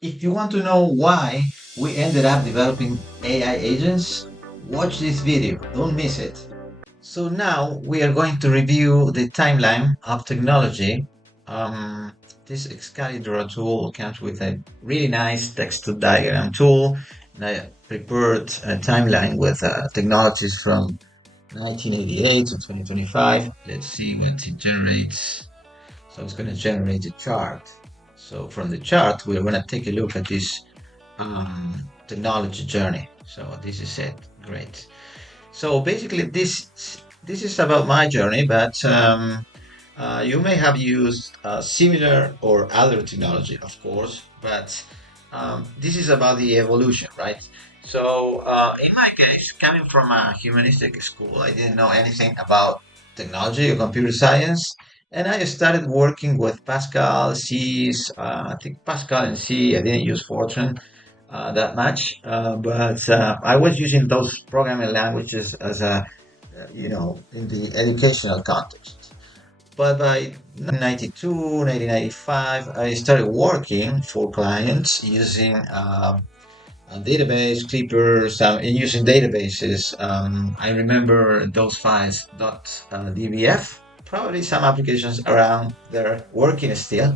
If you want to know why we ended up developing AI agents, watch this video, don't miss it. So now we are going to review the timeline of technology. Um, this Excalibur tool comes with a really nice text to diagram tool, and I prepared a timeline with technologies from 1988 to 2025. Let's see what it generates. So it's going to generate a chart. So from the chart, we're going to take a look at this technology journey. So this is it. Great. So basically, this is about my journey, but you may have used similar or other technology, of course, but this is about the evolution, right? So, in my case, coming from a humanistic school, I didn't know anything about technology or computer science, and I started working with Pascal, C, I think Pascal and C. I didn't use Fortran that much, but I was using those programming languages as a, in the educational context. But by 1992, 1995, I started working for clients using a database, clippers, and using databases. I remember those files .dbf. Probably some applications around there working still.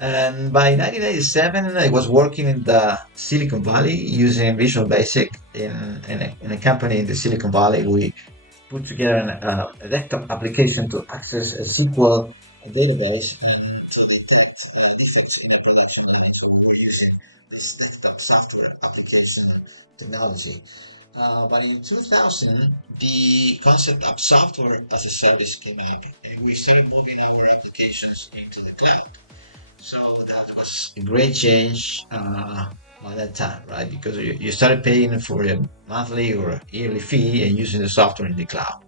And by 1997, I was working in the Silicon Valley using Visual Basic in a company in the Silicon Valley. We put together a desktop application to access a SQL database. Technology. But in 2000, the concept of software as a service came up, and we started moving our applications into the cloud. So that was a great change by that time, right? Because you started paying for a monthly or yearly fee and using the software in the cloud.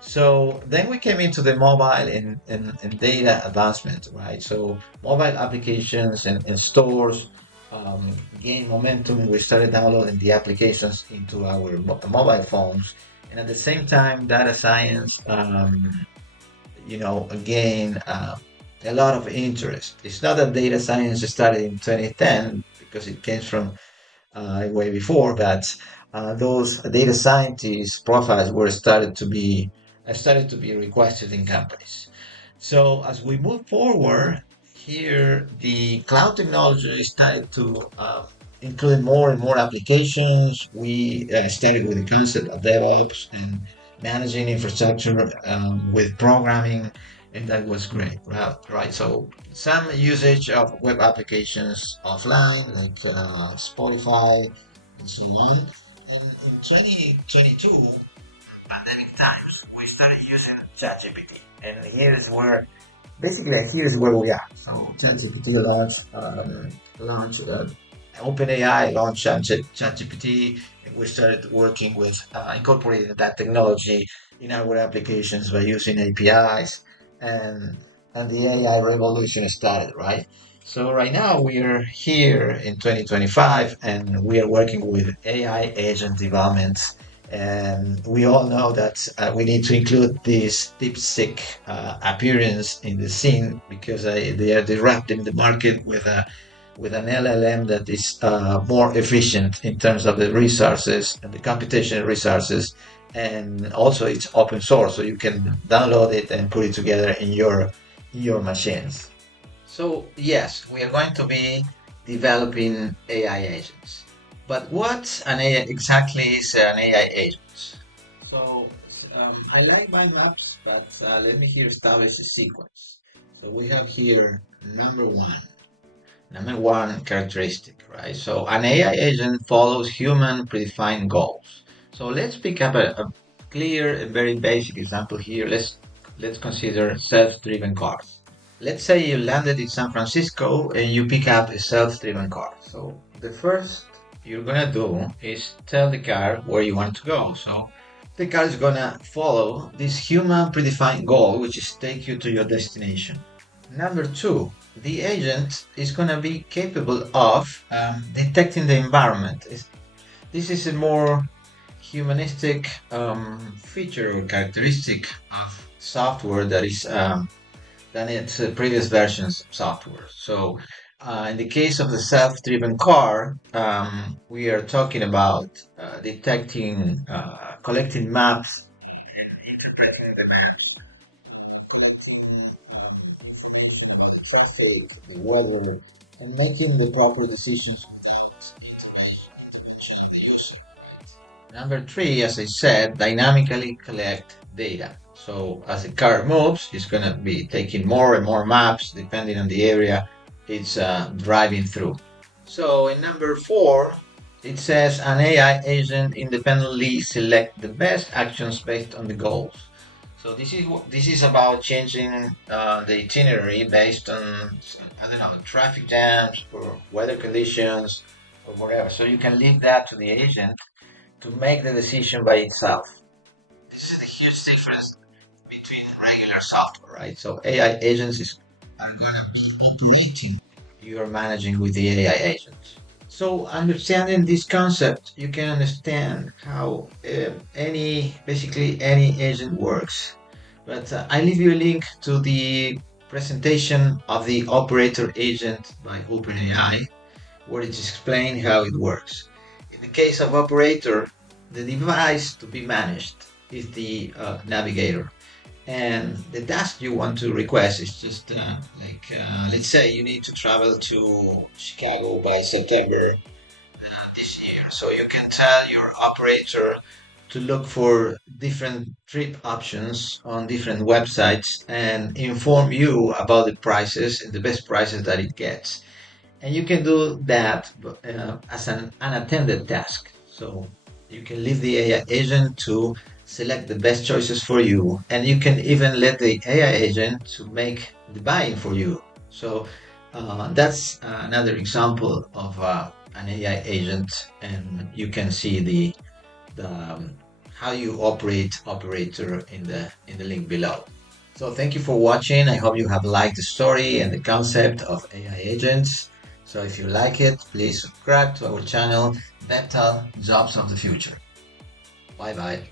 So then we came into the mobile and data advancement, right? So mobile applications and stores gained momentum. We started downloading the applications into our mobile phones, and at the same time, data science, again, a lot of interest. It's not that data science started in 2010 because it came from way before, but those data scientists profiles were started to be requested in companies. So as we move forward, here the cloud technology started to include more and more applications. We started with the concept of DevOps and managing infrastructure with programming, and that was great, right? Right. So some usage of web applications offline, like Spotify and so on. And in 2022, pandemic times, we started using ChatGPT, and here's where we are. So ChatGPT launched OpenAI launched ChatGPT, and we started working with incorporating that technology in our applications by using APIs, and the AI revolution started, right? So right now we are here in 2025, and we are working with AI agent development, and we all know that we need to include this DeepSeek appearance in the scene because they are disrupting the market with an LLM that is more efficient in terms of the resources and the computational resources, and also it's open source, so you can download it and put it together in your machines. So yes, we are going to be developing AI agents. But what exactly is an AI agent? So I like mind maps, but let me here establish a sequence. So we have here number one. Number one characteristic, right? So an AI agent follows human predefined goals. So let's pick up a clear and very basic example here. Let's consider self-driven cars. Let's say you landed in San Francisco and you pick up a self-driven car. So the first you're gonna do is tell the car where you want to go. So the car is gonna follow this human predefined goal, which is take you to your destination. Number two, the agent is going to be capable of detecting the environment. This is a more humanistic feature or characteristic of software that is than its previous versions of software. So In the case of the self-driven car, we are talking about detecting, collecting maps, collecting information about the traffic, the weather, and making the proper decisions without intervention of the user. Number three, as I said, dynamically collect data. So as the car moves, it's going to be taking more and more maps depending on the area it's driving through. So in number four, it says an AI agent independently select the best actions based on the goals. So this is about changing the itinerary based on, I don't know, traffic jams or weather conditions or whatever. So you can leave that to the agent to make the decision by itself. This is the huge difference between regular software, right? So AI agencies are going to be operating. You are managing with the AI agents. So understanding this concept, you can understand how basically any agent works. But I leave you a link to the presentation of the operator agent by OpenAI where it is explained how it works. In the case of operator, the device to be managed is the navigator. And the task you want to request is just let's say you need to travel to Chicago by September this year. So you can tell your operator to look for different trip options on different websites and inform you about the prices and the best prices that it gets. And you can do that as an unattended task. So you can leave the AI agent to select the best choices for you, and you can even let the AI agent to make the buying for you. So that's another example of an AI agent, and you can see the how you operate operator in the link below. So thank you for watching. I hope you have liked the story and the concept of AI agents. So if you like it, please subscribe to our channel, Better Jobs of the Future. Bye bye.